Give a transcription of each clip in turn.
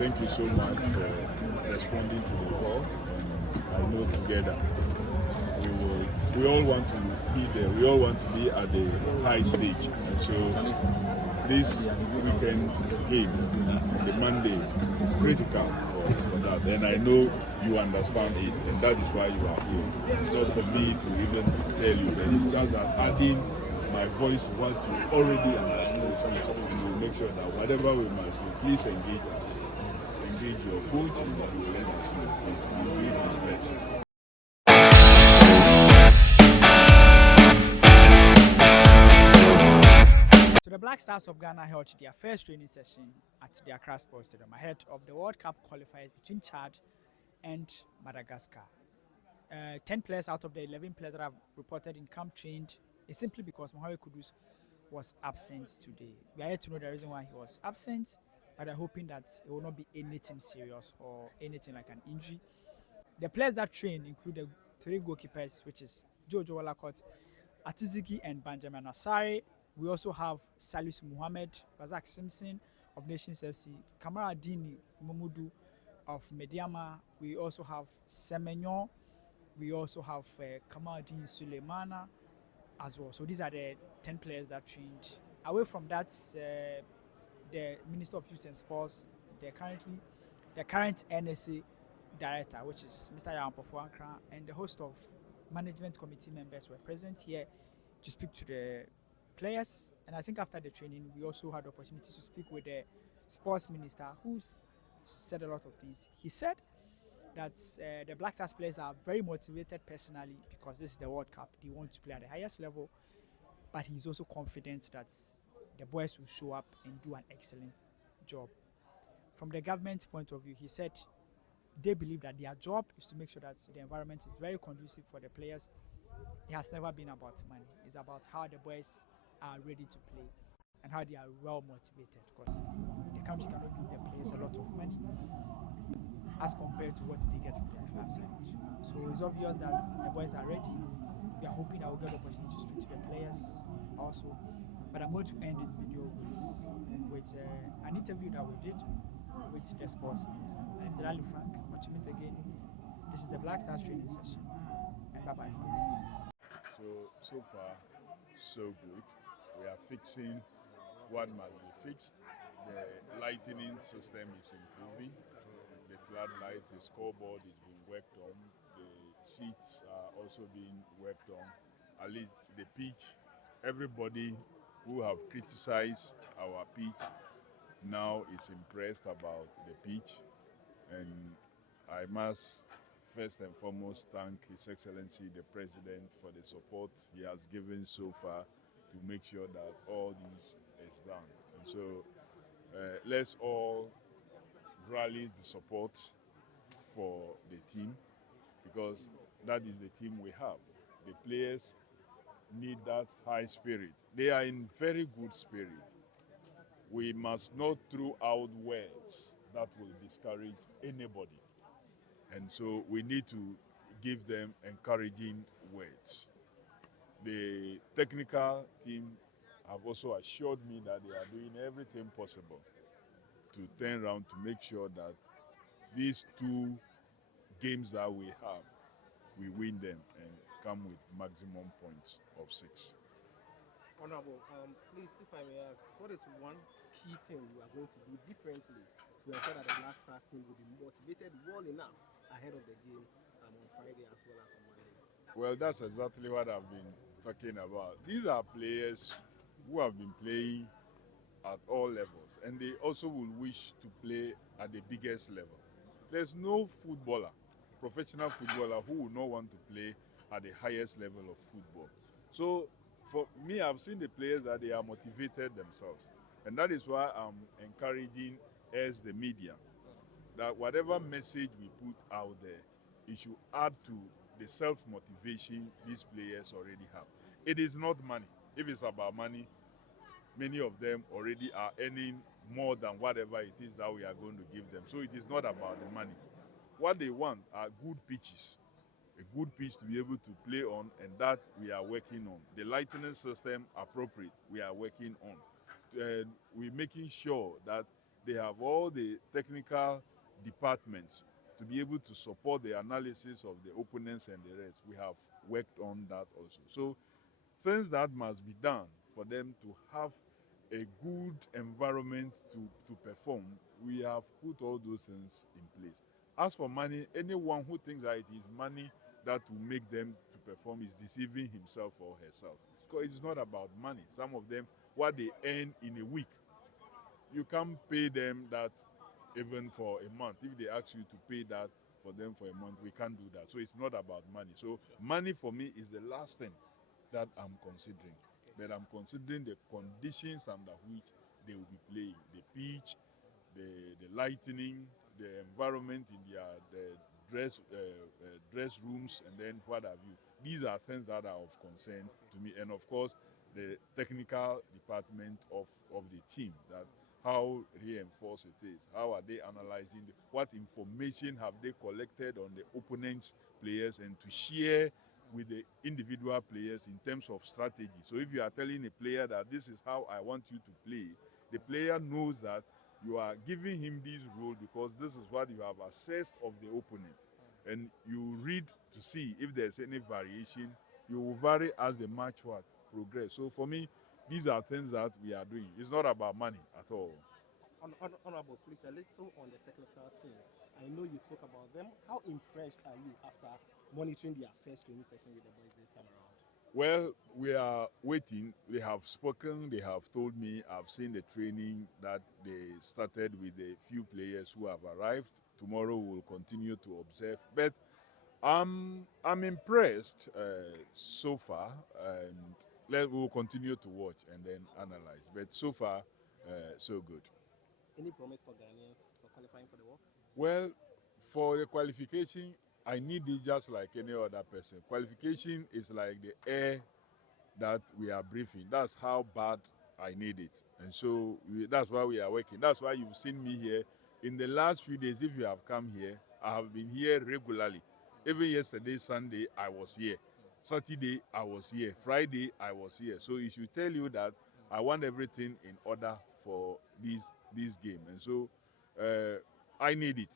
thank you so much for responding to the call. I know together we all want to be there. We all want to be at the high stage. And so this weekend game, the Monday, is critical for that. And I know you understand it, and that is why you are here. It's not for me to even tell you, but it's just that adding my voice to what you already understand. So we make sure that whatever we must do, please engage us. Engage your coach and you will let us know. We will do his best. So the Black Stars of Ghana held their first training session at the Accra Sports Stadium ahead of the World Cup qualifiers between Chad and Madagascar. 10 players out of the 11 players that have reported in camp trained is simply because Mohamed Kudus was absent today. We are yet to know the reason why he was absent, but I'm hoping that it will not be anything serious or anything like an injury. The players that train include the 3 goalkeepers, which is Jojo Walakot, Atiziki and Benjamin Asare. We also have Salisu Muhammad, Razak Simpson of Nations FC, Kamara Dini Momudu of Mediama. We also have Semenyo. We also have Kamaldeen Suleimana as well. So these are the 10 players that trained. Away from that, the Minister of Youth and Sports, the current NSA director, which is Mr. Yampofo Ankra, and the host of management committee members were present here to speak to the players. And I think after the training, we also had the opportunity to speak with the sports minister, who said a lot of things. He said that the Black Stars players are very motivated personally because this is the World Cup. They want to play at the highest level, but he's also confident that the boys will show up and do an excellent job. From the government's point of view, he said they believe that their job is to make sure that the environment is very conducive for the players. It has never been about money. It's about how the boys are ready to play and how they are well motivated, because the country cannot give the players a lot of money as compared to what they get from their club side. So it's obvious that the boys are ready. We are hoping that we'll get the opportunity to speak to the players also. But I'm going to end this video with an interview that we did with the sports minister. I'm Jalali Frank. Until we meet again, this is the Black Stars training session. And bye-bye for now. So far, so good. We are fixing what must be fixed. The lighting system is improving. The floodlights, the scoreboard is being worked on. The seats are also being worked on. At least the pitch, everybody who have criticized our pitch now is impressed about the pitch. And I must first and foremost thank His Excellency the President for the support he has given so far to make sure that all this is done. And so let's all rally the support for the team, because that is the team we have. The players need that high spirit. They are in very good spirit. We must not throw out words that will discourage anybody. And so we need to give them encouraging words. The technical team have also assured me that they are doing everything possible to turn around to make sure that these 2 games that we have, we win them and come with maximum points of 6. Honorable, please, if I may ask, what is one key thing you are going to do differently to ensure that the Black Stars team will be motivated well enough ahead of the game on Friday as well as on Monday? Well, that's exactly what I've been talking about. These are players who have been playing at all levels, and they also will wish to play at the biggest level. There's no footballer, professional footballer, who will not want to play at the highest level of football. So for me, I've seen the players that they are motivated themselves, and that is why I'm encouraging us, the media, that whatever message we put out there, it should add to the self-motivation these players already have. It is not money. If it's about money, many of them already are earning more than whatever it is that we are going to give them. So it is not about the money. What they want are good pitches, a good pitch to be able to play on, and that we are working on. The lighting system appropriate, we are working on. We're making sure that they have all the technical departments to be able to support the analysis of the opponents and the rest. We have worked on that also. So since that must be done for them to have a good environment to perform, we have put all those things in place. As for money, anyone who thinks that it is money that will make them to perform is deceiving himself or herself. Because it's not about money. Some of them, what they earn in a week, you can't pay them that even for a month. If they ask you to pay that for them for a month, we can't do that. So it's not about money. So money for me is the last thing that I'm considering. But I'm considering the conditions under which they will be playing. The pitch, the lighting, the environment in the dress rooms, and then what have you. These are things that are of concern to me. And of course, the technical department of the team, that how reinforced it is, how are they analyzing, what information have they collected on the opponent's players, and to share with the individual players in terms of strategy. So if you are telling a player that this is how I want you to play, the player knows that you are giving him this role because this is what you have assessed of the opponent. And you read to see if there's any variation. You will vary as the match progress. So for me, these are things that we are doing. It's not about money at all. Honorable, please, a little on the technical team. I know you spoke about them. How impressed are you after monitoring their first training session with the boys this time around? Well, we are waiting. They have spoken. They have told me. I've seen the training that they started with a few players who have arrived. Tomorrow we'll continue to observe. But I'm impressed so far. We'll continue to watch and then analyze. But so far, so good. Any promise for Ghanaians for qualifying for the World Cup? Well, for the qualification, I need it just like any other person. Qualification is like the air that we are breathing. That's how bad I need it. And so that's why we are working. That's why you've seen me here. In the last few days, if you have come here, I have been here regularly. Even yesterday, Sunday, I was here. Saturday, I was here. Friday, I was here. So it should tell you that I want everything in order for this game. And so I need it.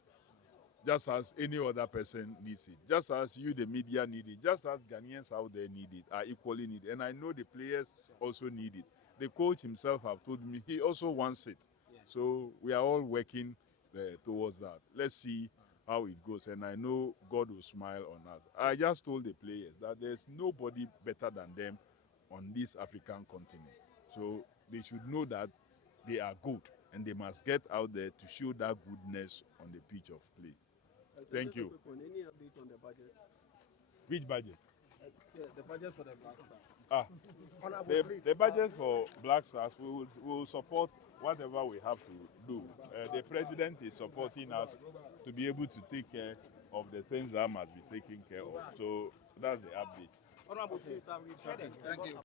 Just as any other person needs it. Just as you, the media, need it. Just as Ghanaians out there need it, I equally need it. And I know the players also need it. The coach himself have told me he also wants it. So we are all working towards that. Let's see how it goes. And I know God will smile on us. I just told the players that there's nobody better than them on this African continent. So they should know that they are good. And they must get out there to show that goodness on the pitch of play. Thank you. Any update on the budget? Which budget? The budget for the Black Stars. The budget for Black Stars, we will support whatever we have to do. The president is supporting us to be able to take care of the things that must be taken care of. So that's the update. Honorable, please, we've heard it. Thank you.